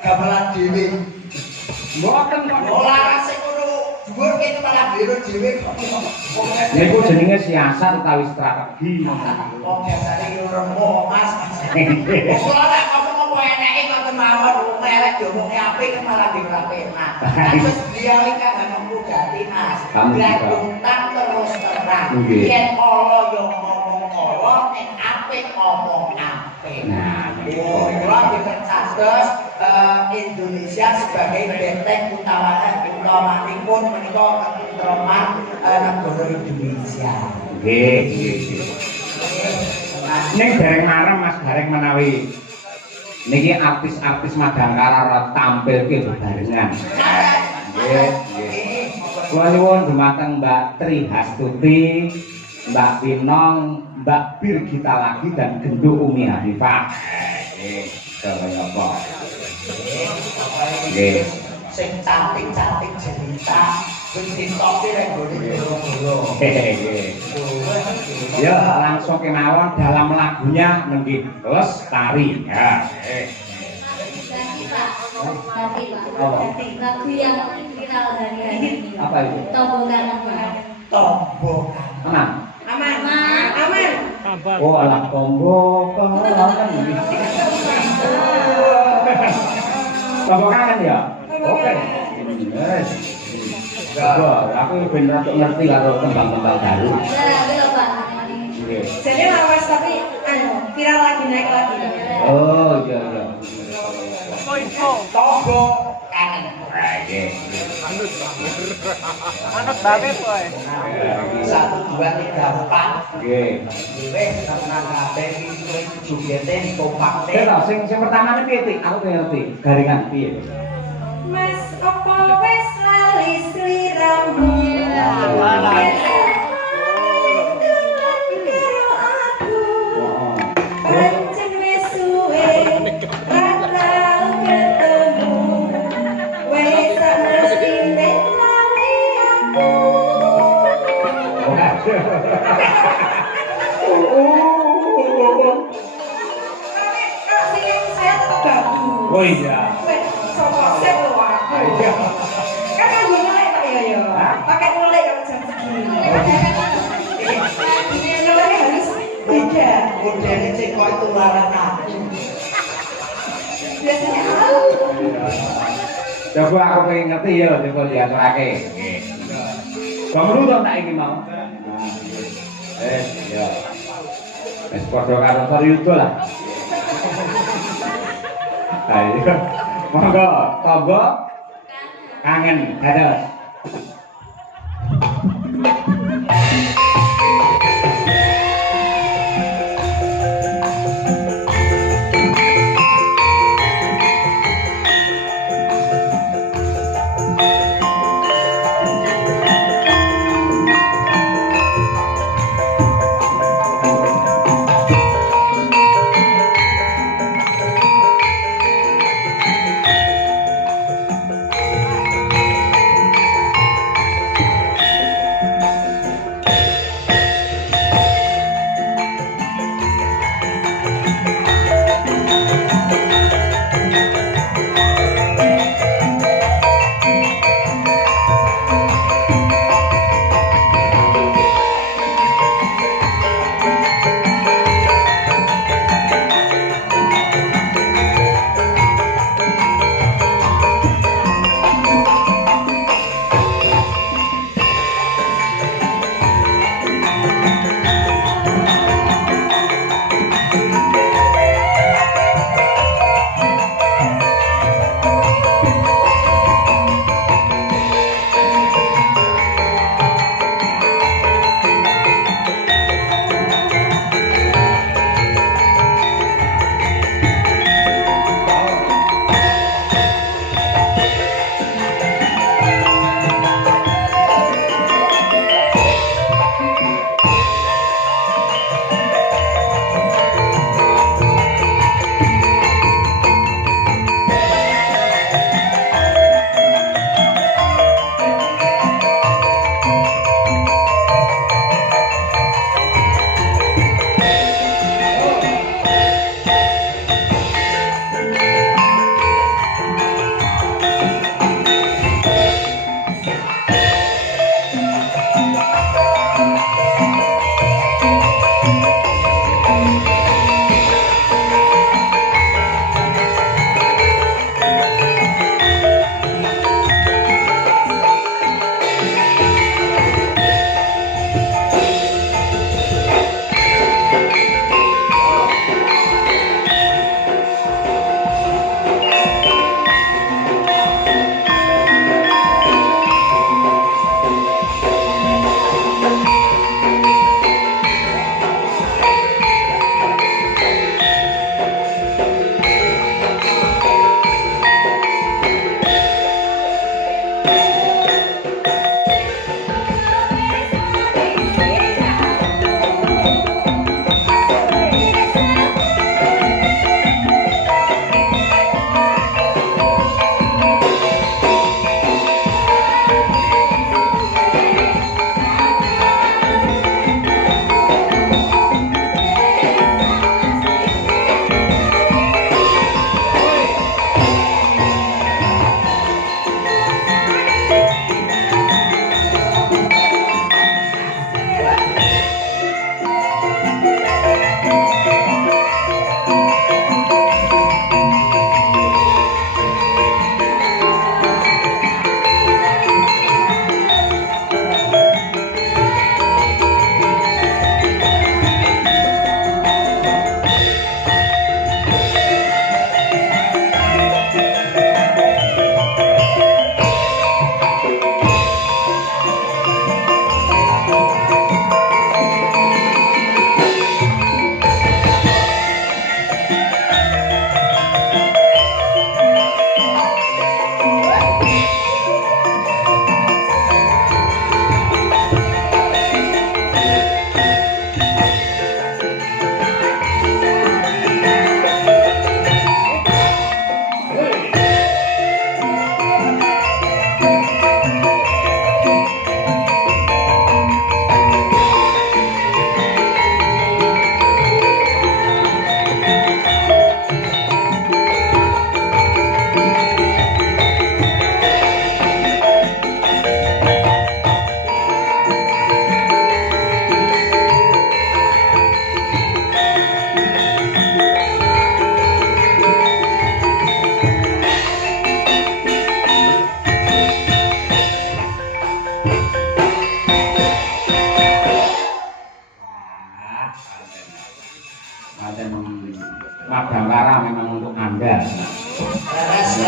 gamelan dhewe. Mboten kok. Ora sing ngono dhuwur kene malah biro dhewe kok. Niku jenenge siasat utawi strategi. Kok biasane yo remuk Mas. Kok ora ngomong eneke kok kemawon elek diomongi apik malah dirape Mas. Terus dia iki kan ngomong ganti Mas. Gantang terus terang. Yen ala yo ngomong ala, nek apik ngomong apik. Nah, kula dipercados Indonesia sebagai benteng utamanipun menika ketentraman negara Indonesia. Nggih, nggih. Ning dereng marem Mas Gareng menawi niki artis-artis Madangkara tampilke bebarengan. Nggih, nggih. Kula nyuwun dumateng Mbak Tri Hastuti, Mbak Pinong, Mbak Birgita lagi dan Genduk Umi Hanifah. Nggih, kaya apa? Nggih. Sing cantik-cantik cerita wis ditopi rek gone goro-goro. Nggih. Ya, langsung kemawon dalam lagunya nggih. Lestari. Ya. Ganti Pak. Lagu yang viral hari-hari ini. Apa itu? Tombol kanan Pak. Tombol Aman. Aman. Oh, alah tombol kanan. Tombol kanan ya? Oke. Yes. Aku bener untuk ngerti karo tembang-tembang baru. Ya, betul Pak. Nggih. Jadi lawas tapi viral lagi naik lagi. Oh, iya iya. tombol kanan. Nggih. Anut banget kowe. 1 2 3 4. Nggih. Wis tenan kabeh iki wis jogete dikompakne. Oke, toh, sing pertama piye, Tik? Aku pengen ngerti. Garingan piye? Mas opo wis lali sliramu. Pancen wis suwe ra tau ketemu. Wis mestine lali aku. Saya tetap bagus. Oh iya. Soposep lho aku. Iya. Kan aku mulai Pak ya. Pakai mulai kalau jam segini. Mulai harus beda. Modele cek kok tularan aku. Biasanya Coba aku pengen ngerti ya, coba diaturake. Nggih. Bangun dong tak iki mau. Ya. Wis padha karo Toryudo lah. Ayo. Monggo, tombol kangen dados.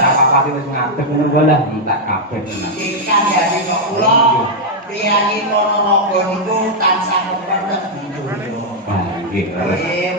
apa-apa wis ngadeg ngono wae lah tak kabeh tenan. Ikan dari kok kula priyani Ponorogo niku tansah keperten budaya. Nah, nggih.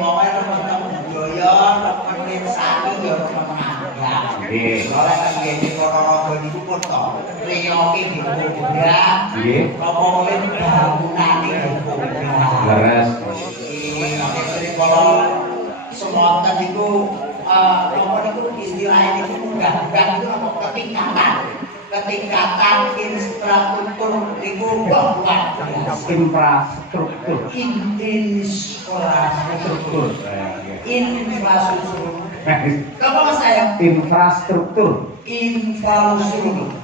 Moga remen budaya, remen mirsani ya remen nanggal. Nggih. Oleh ngene Ponorogo niku kutha priyoke budaya. Nggih. Apa oleh bangunane budaya. Leres. Kalau semonten niku apa niku istilahnya niku munggah-munggah niku apa ketingkatan infrastruktur niku luar biasa. Infrastruktur. Infrastruktur. Infrastruktur. Apa mas saya? Infrastruktur. Infrastruktur.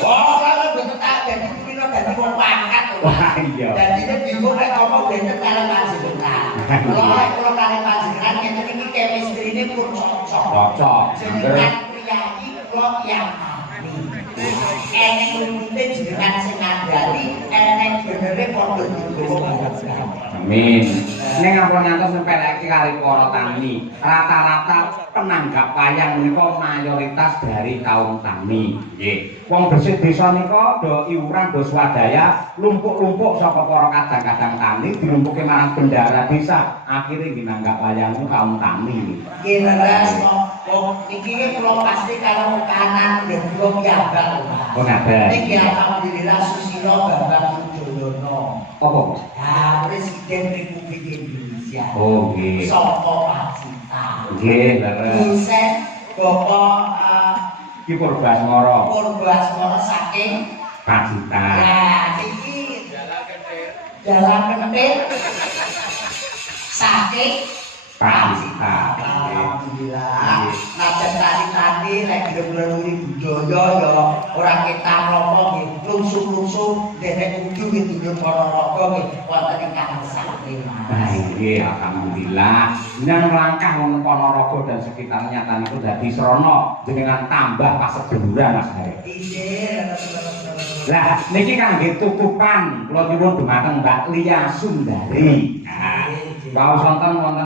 Oh, kalau betul tak jadi kita ganti wong pangkat. Wah iya. Dan ini bingung nek ngomong bener karo panjenengan. Kalau karo panjenengan ngene iki chemistry ini pun cocok. Cocok. Jenengan priyayi kula yang eneng lumute jenengan sing ngandani, eneng benere padha digowo. Amin. Ning ampun ngantos nempelake kali para tani. Rata-rata penanggap wayang menika mayoritas dari kaum tani. Nggih. Wong bersih desa nika do iuran do swadaya lumpuk-lumpuk saka para kadang-kadang tani dilumpuke marang bendahara desa. Akhire ginanggap wayang kaum tani. Nggih leres kok iki kula pasti kalau kanan nggih kula piyambak. Oh ngaten. Niki alhamdulillah Susilo Bambang Yudhoyono. Apa? Ya, Presiden Republik Indonesia. Oh nggih. Saka Pacitan. Nggih, leres. Dosen Bapak Ki Purbasmara. Purbasmara saking Pacitan. ya iki jalan kentir saking Pacitan. Alhamdulillah. Najan tani-tani lek gelem-gelem budaya ya ora ketang lopo nggih lungsuh-lungsuh derek kudu nggih Ponorogo nggih wonten ingkang sakti. Nggih, alhamdulillah. Nang langkah wong Ponorogo dan sekitarnya taniku dadi srana jenengan tambah paseguluran Mas Hari. Inggih. Lah niki kangge tutupan kula nyuwun dumateng Mbak Lia Sundari. Nah, waos wonten